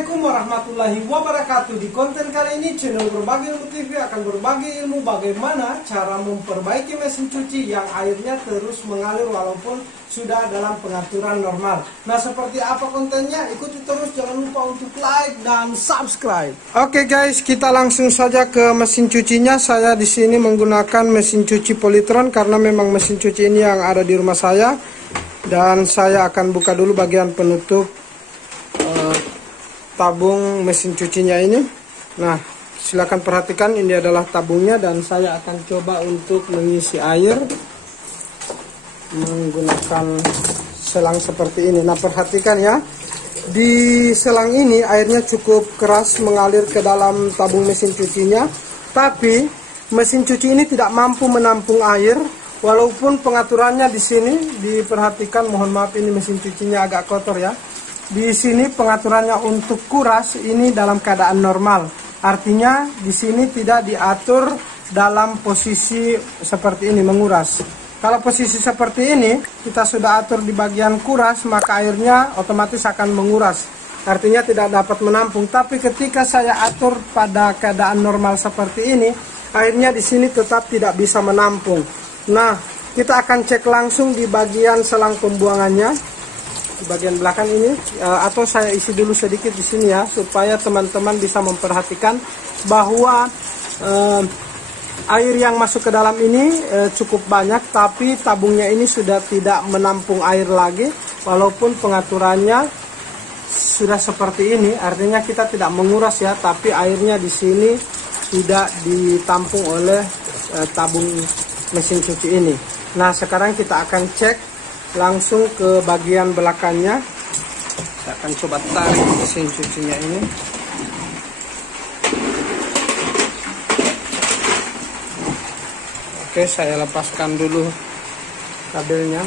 Assalamualaikum warahmatullahi wabarakatuh. Di konten kali ini channel Berbagi Ilmu TV akan berbagi ilmu bagaimana cara memperbaiki mesin cuci yang airnya terus mengalir walaupun sudah dalam pengaturan normal. Nah, seperti apa kontennya? Ikuti terus, jangan lupa untuk like dan subscribe. Oke guys, kita langsung saja ke mesin cucinya. Saya di sini menggunakan mesin cuci Polytron karena memang mesin cuci ini yang ada di rumah saya. Dan saya akan buka dulu bagian penutup tabung mesin cucinya ini. Nah, silakan perhatikan, ini adalah tabungnya dan saya akan coba untuk mengisi air menggunakan selang seperti ini. Nah, perhatikan ya, di selang ini airnya cukup keras mengalir ke dalam tabung mesin cucinya, tapi mesin cuci ini tidak mampu menampung air walaupun pengaturannya di sini diperhatikan. Mohon maaf, ini mesin cucinya agak kotor ya. Di sini pengaturannya untuk kuras ini dalam keadaan normal. Artinya di sini tidak diatur dalam posisi seperti ini menguras. Kalau posisi seperti ini kita sudah atur di bagian kuras, maka airnya otomatis akan menguras. Artinya tidak dapat menampung. Tapi ketika saya atur pada keadaan normal seperti ini, airnya di sini tetap tidak bisa menampung. Nah, kita akan cek langsung di bagian selang pembuangannya. Di bagian belakang ini, atau saya isi dulu sedikit di sini ya, supaya teman-teman bisa memperhatikan bahwa air yang masuk ke dalam ini cukup banyak, tapi tabungnya ini sudah tidak menampung air lagi walaupun pengaturannya sudah seperti ini. Artinya kita tidak menguras ya, tapi airnya di sini tidak ditampung oleh tabung mesin cuci ini. Nah, sekarang kita akan cek langsung ke bagian belakangnya. Saya akan coba tarik mesin cucinya ini. Oke, saya lepaskan dulu kabelnya.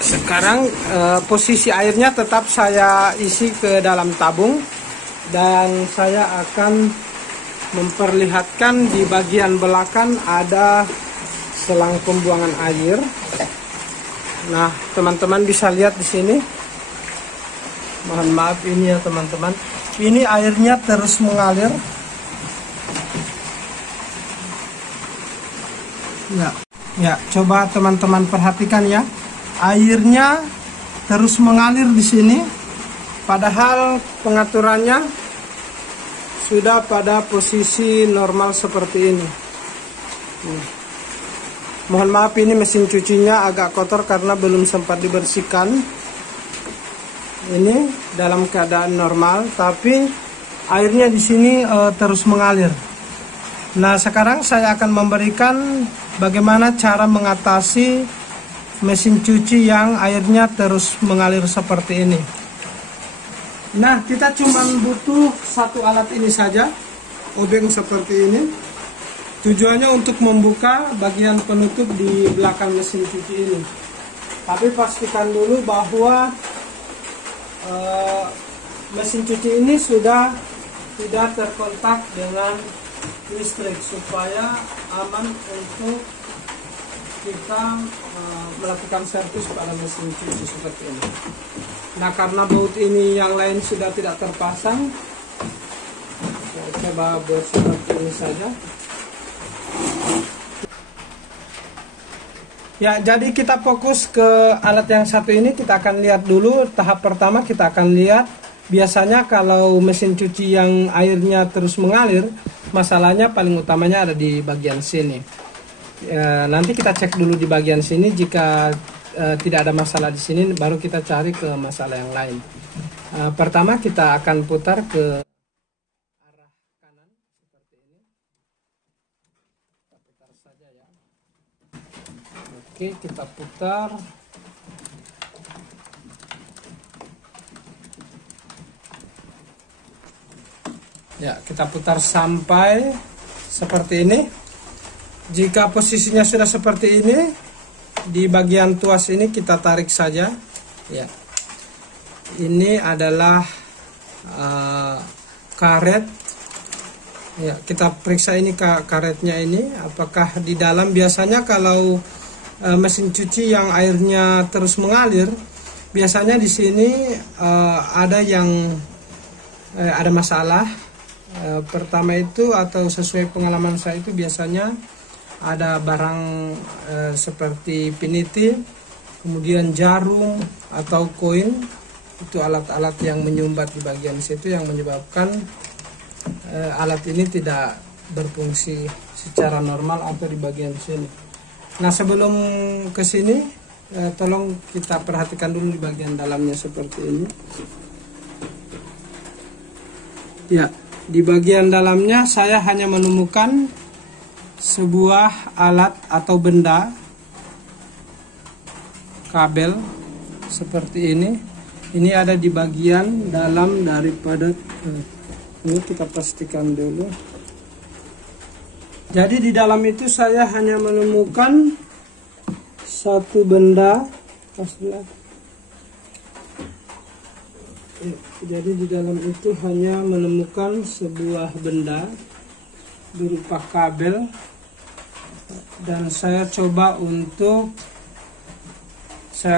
Sekarang posisi airnya tetap saya isi ke dalam tabung dan saya akan memperlihatkan di bagian belakang ada selang pembuangan air. Nah, teman-teman bisa lihat di sini. Mohon maaf ini ya teman-teman. Ini airnya terus mengalir. Ya, coba teman-teman perhatikan ya. Airnya terus mengalir di sini. Padahal pengaturannya sudah pada posisi normal seperti ini. Mohon maaf, ini mesin cucinya agak kotor karena belum sempat dibersihkan. Ini dalam keadaan normal, tapi airnya di sini terus mengalir. Nah, sekarang saya akan memberikan bagaimana cara mengatasi mesin cuci yang airnya terus mengalir seperti ini. Nah, kita cuma butuh satu alat ini saja, obeng seperti ini. Tujuannya untuk membuka bagian penutup di belakang mesin cuci ini. Tapi pastikan dulu bahwa mesin cuci ini sudah tidak terkontak dengan listrik supaya aman untuk kita melakukan servis pada mesin cuci seperti ini. Nah, karena baut ini yang lain sudah tidak terpasang, saya coba buat seperti ini saja. Ya, jadi kita fokus ke alat yang satu ini. Kita akan lihat dulu tahap pertama. Kita akan lihat biasanya kalau mesin cuci yang airnya terus mengalir, masalahnya paling utamanya ada di bagian sini. Nanti kita cek dulu di bagian sini. Jika tidak ada masalah di sini, baru kita cari ke masalah yang lain. Pertama kita akan putar ke arah kanan seperti ini. Kita putar saja ya. Oke, kita putar. Ya, kita putar sampai seperti ini. Jika posisinya sudah seperti ini, di bagian tuas ini kita tarik saja. Ya, ini adalah karet. Ya, kita periksa ini karetnya ini, apakah di dalam. Biasanya kalau mesin cuci yang airnya terus mengalir, biasanya di sini ada yang ada masalah. Pertama itu, atau sesuai pengalaman saya itu, biasanya ada barang seperti piniti, kemudian jarum atau koin. Itu alat-alat yang menyumbat di bagian situ yang menyebabkan alat ini tidak berfungsi secara normal atau di bagian sini. Nah, sebelum ke sini, tolong kita perhatikan dulu di bagian dalamnya seperti ini. Ya, di bagian dalamnya saya hanya menemukan sebuah alat atau benda, kabel seperti ini. Ini ada di bagian dalam daripada ini, kita pastikan dulu. Jadi di dalam itu saya hanya menemukan satu benda. Jadi di dalam itu hanya menemukan sebuah benda berupa kabel, dan saya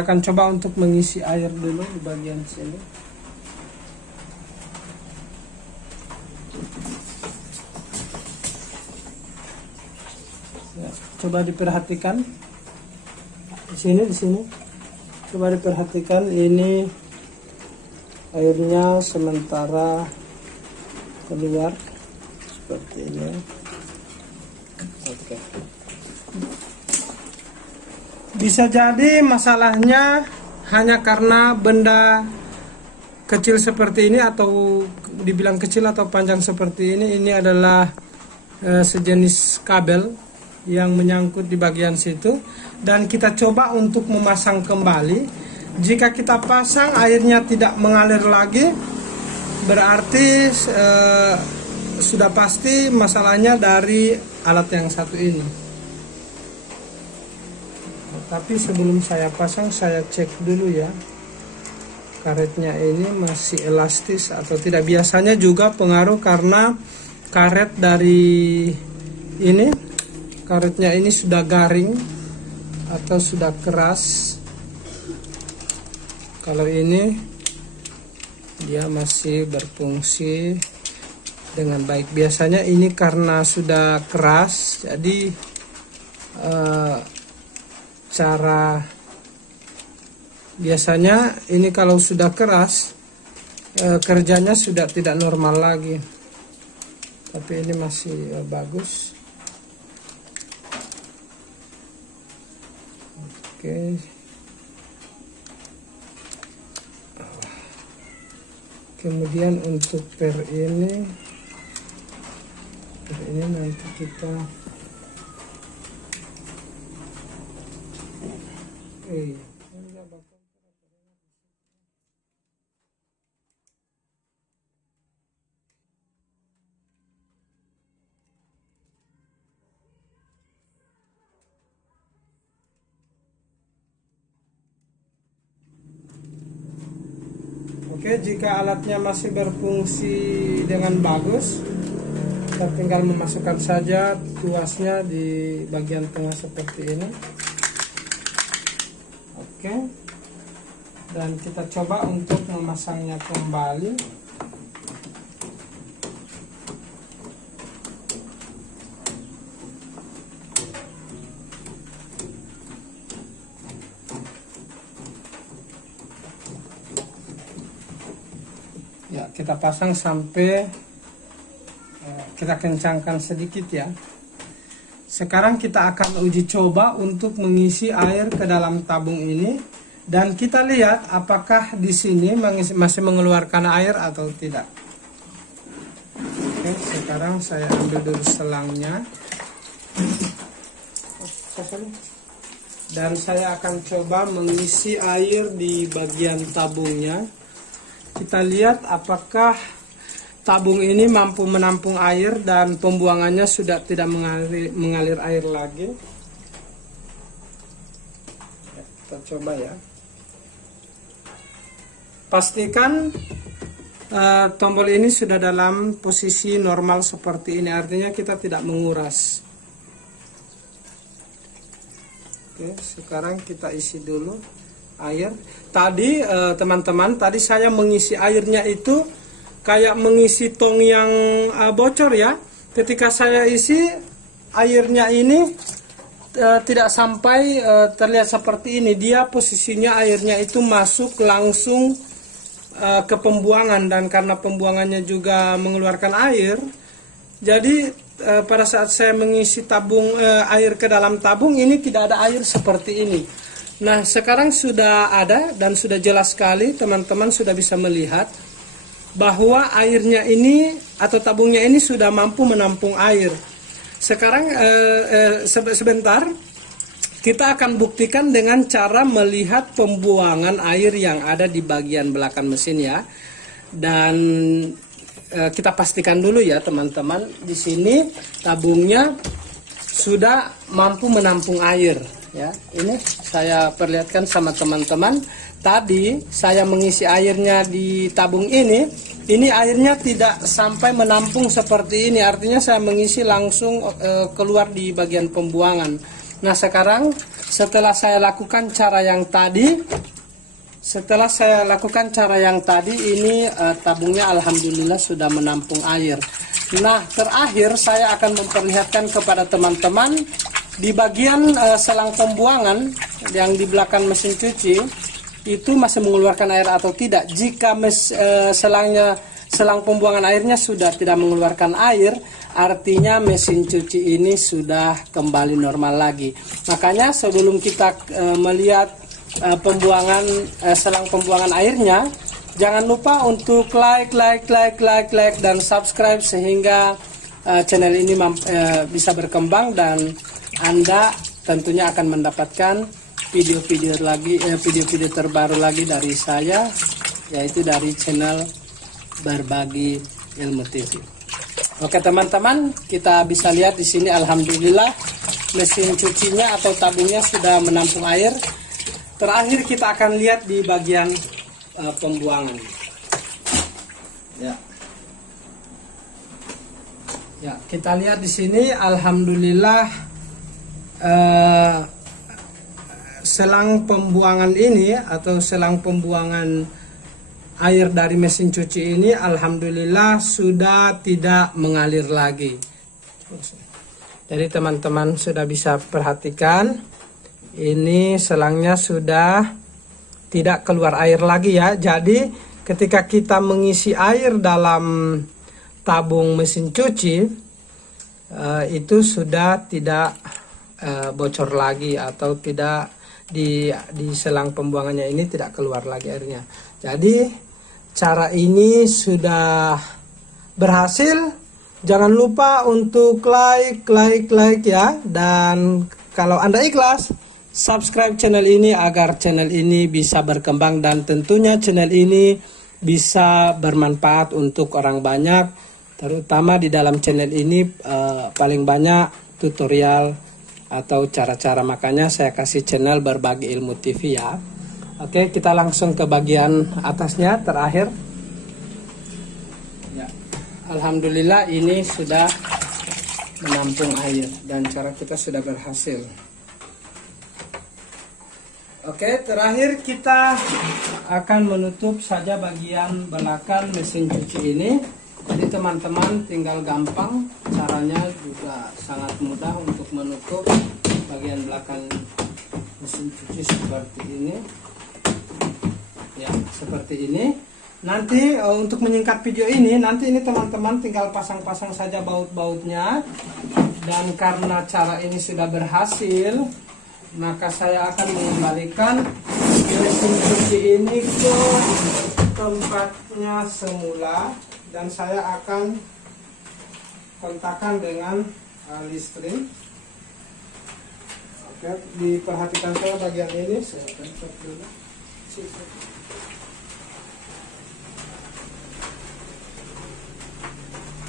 akan coba untuk mengisi air dulu di bagian sini. Ya, coba diperhatikan di sini. Coba diperhatikan, ini airnya sementara keluar seperti ini. Oke. Bisa jadi masalahnya hanya karena benda kecil seperti ini, atau dibilang kecil atau panjang seperti ini. Ini adalah sejenis kabel yang menyangkut di bagian situ, dan kita coba untuk memasang kembali. Jika kita pasang airnya tidak mengalir lagi, berarti sudah pasti masalahnya dari alat yang satu ini. Tapi sebelum saya pasang, saya cek dulu ya, karetnya ini masih elastis atau tidak. Biasanya juga pengaruh karena karet dari ini, karetnya ini sudah garing atau sudah keras. Kalau ini dia masih berfungsi dengan baik. Biasanya ini karena sudah keras, jadi biasanya ini kalau sudah keras, kerjanya sudah tidak normal lagi. Tapi ini masih bagus. Oke. Kemudian untuk per ini nanti kita Oke, jika alatnya masih berfungsi dengan bagus, kita tinggal memasukkan saja tuasnya di bagian tengah seperti ini. Oke, dan kita coba untuk memasangnya kembali. Ya, kita pasang sampai kita kencangkan sedikit ya. Sekarang kita akan uji coba untuk mengisi air ke dalam tabung ini, dan kita lihat apakah di sini masih mengeluarkan air atau tidak. Oke, sekarang saya ambil dulu selangnya, dan saya akan coba mengisi air di bagian tabungnya. Kita lihat apakah tabung ini mampu menampung air dan pembuangannya sudah tidak mengalir air lagi. Ya, kita coba ya. Pastikan tombol ini sudah dalam posisi normal seperti ini, artinya kita tidak menguras. Oke, sekarang kita isi dulu air. Tadi teman-teman, tadi saya mengisi airnya itu kayak mengisi tong yang bocor ya. Ketika saya isi airnya ini tidak sampai terlihat seperti ini. Dia posisinya airnya itu masuk langsung ke pembuangan, dan karena pembuangannya juga mengeluarkan air, jadi pada saat saya mengisi tabung air ke dalam tabung ini tidak ada air seperti ini. Nah, sekarang sudah ada dan sudah jelas sekali, teman-teman sudah bisa melihat bahwa airnya ini atau tabungnya ini sudah mampu menampung air. Sekarang sebentar kita akan buktikan dengan cara melihat pembuangan air yang ada di bagian belakang mesin ya. Dan kita pastikan dulu ya teman-teman, di sini tabungnya sudah mampu menampung air ya. Ini saya perlihatkan sama teman-teman. Tadi saya mengisi airnya di tabung ini airnya tidak sampai menampung seperti ini. Artinya saya mengisi langsung keluar di bagian pembuangan. Nah, sekarang setelah saya lakukan cara yang tadi, ini tabungnya alhamdulillah sudah menampung air. Nah, terakhir saya akan memperlihatkan kepada teman-teman di bagian selang pembuangan yang di belakang mesin cuci itu masih mengeluarkan air atau tidak. Jika selang pembuangan airnya sudah tidak mengeluarkan air, artinya mesin cuci ini sudah kembali normal lagi. Makanya sebelum kita melihat selang pembuangan airnya, jangan lupa untuk like dan subscribe sehingga channel ini bisa berkembang dan Anda tentunya akan mendapatkan video-video terbaru lagi dari saya, yaitu dari channel Berbagi Ilmu TV. Oke teman-teman, kita bisa lihat di sini alhamdulillah mesin cucinya atau tabungnya sudah menampung air. Terakhir kita akan lihat di bagian pembuangan. Ya, kita lihat di sini alhamdulillah selang pembuangan ini atau selang pembuangan air dari mesin cuci ini alhamdulillah sudah tidak mengalir lagi. Jadi teman-teman sudah bisa perhatikan, ini selangnya sudah tidak keluar air lagi ya. Jadi ketika kita mengisi air dalam tabung mesin cuci itu sudah tidak bocor lagi atau tidak di selang pembuangannya ini tidak keluar lagi airnya. Jadi cara ini sudah berhasil. Jangan lupa untuk like ya, dan kalau Anda ikhlas subscribe channel ini agar channel ini bisa berkembang dan tentunya channel ini bisa bermanfaat untuk orang banyak, terutama di dalam channel ini paling banyak tutorial atau cara-cara, makanya saya kasih channel Berbagi Ilmu TV ya. Oke, kita langsung ke bagian atasnya terakhir ya. Alhamdulillah ini sudah menampung air dan cara kita sudah berhasil. Oke, terakhir kita akan menutup saja bagian belakang mesin cuci ini. Jadi teman-teman tinggal gampang, caranya juga sangat mudah untuk menutup bagian belakang mesin cuci seperti ini. Ya, seperti ini. Nanti untuk menyingkat video ini, nanti ini teman-teman tinggal pasang-pasang saja baut-bautnya. Dan karena cara ini sudah berhasil, maka saya akan mengembalikan mesin cuci ini ke tempatnya semula. Dan saya akan kontakkan dengan listrik. Oke, diperhatikan saya bagian ini. Saya akan cek dulu.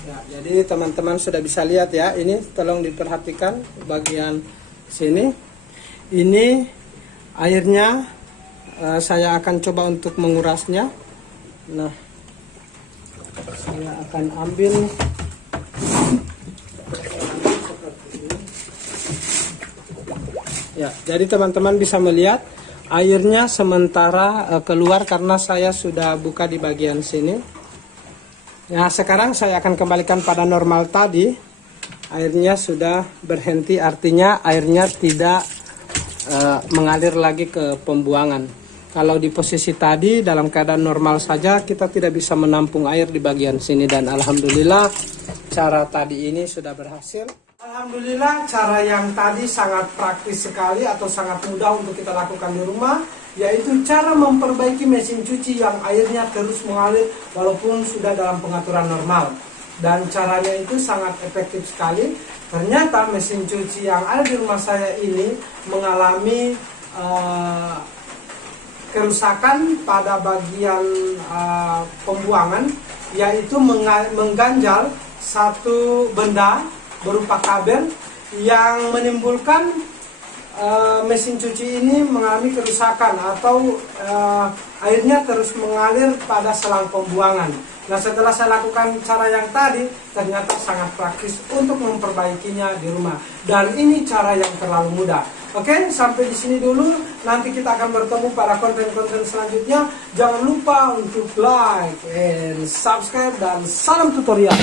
Ya, jadi teman-teman sudah bisa lihat ya. Ini tolong diperhatikan bagian sini. Ini airnya saya akan coba untuk mengurasnya. Nah, saya akan ambil ya. Jadi teman-teman bisa melihat airnya sementara keluar karena saya sudah buka di bagian sini. Nah, sekarang saya akan kembalikan pada normal tadi. Airnya sudah berhenti, artinya airnya tidak mengalir lagi ke pembuangan. Kalau di posisi tadi dalam keadaan normal saja kita tidak bisa menampung air di bagian sini, dan alhamdulillah cara tadi ini sudah berhasil. Alhamdulillah cara yang tadi sangat praktis sekali atau sangat mudah untuk kita lakukan di rumah, yaitu cara memperbaiki mesin cuci yang airnya terus mengalir walaupun sudah dalam pengaturan normal. Dan caranya itu sangat efektif sekali. Ternyata mesin cuci yang ada di rumah saya ini mengalami kerusakan pada bagian pembuangan, yaitu mengganjal satu benda berupa kabel yang menimbulkan mesin cuci ini mengalami kerusakan atau airnya terus mengalir pada selang pembuangan. Nah, setelah saya lakukan cara yang tadi, ternyata sangat praktis untuk memperbaikinya di rumah. Dan ini cara yang terlalu mudah. Oke, sampai di sini dulu. Nanti kita akan bertemu pada konten-konten selanjutnya. Jangan lupa untuk like and subscribe, dan salam tutorial.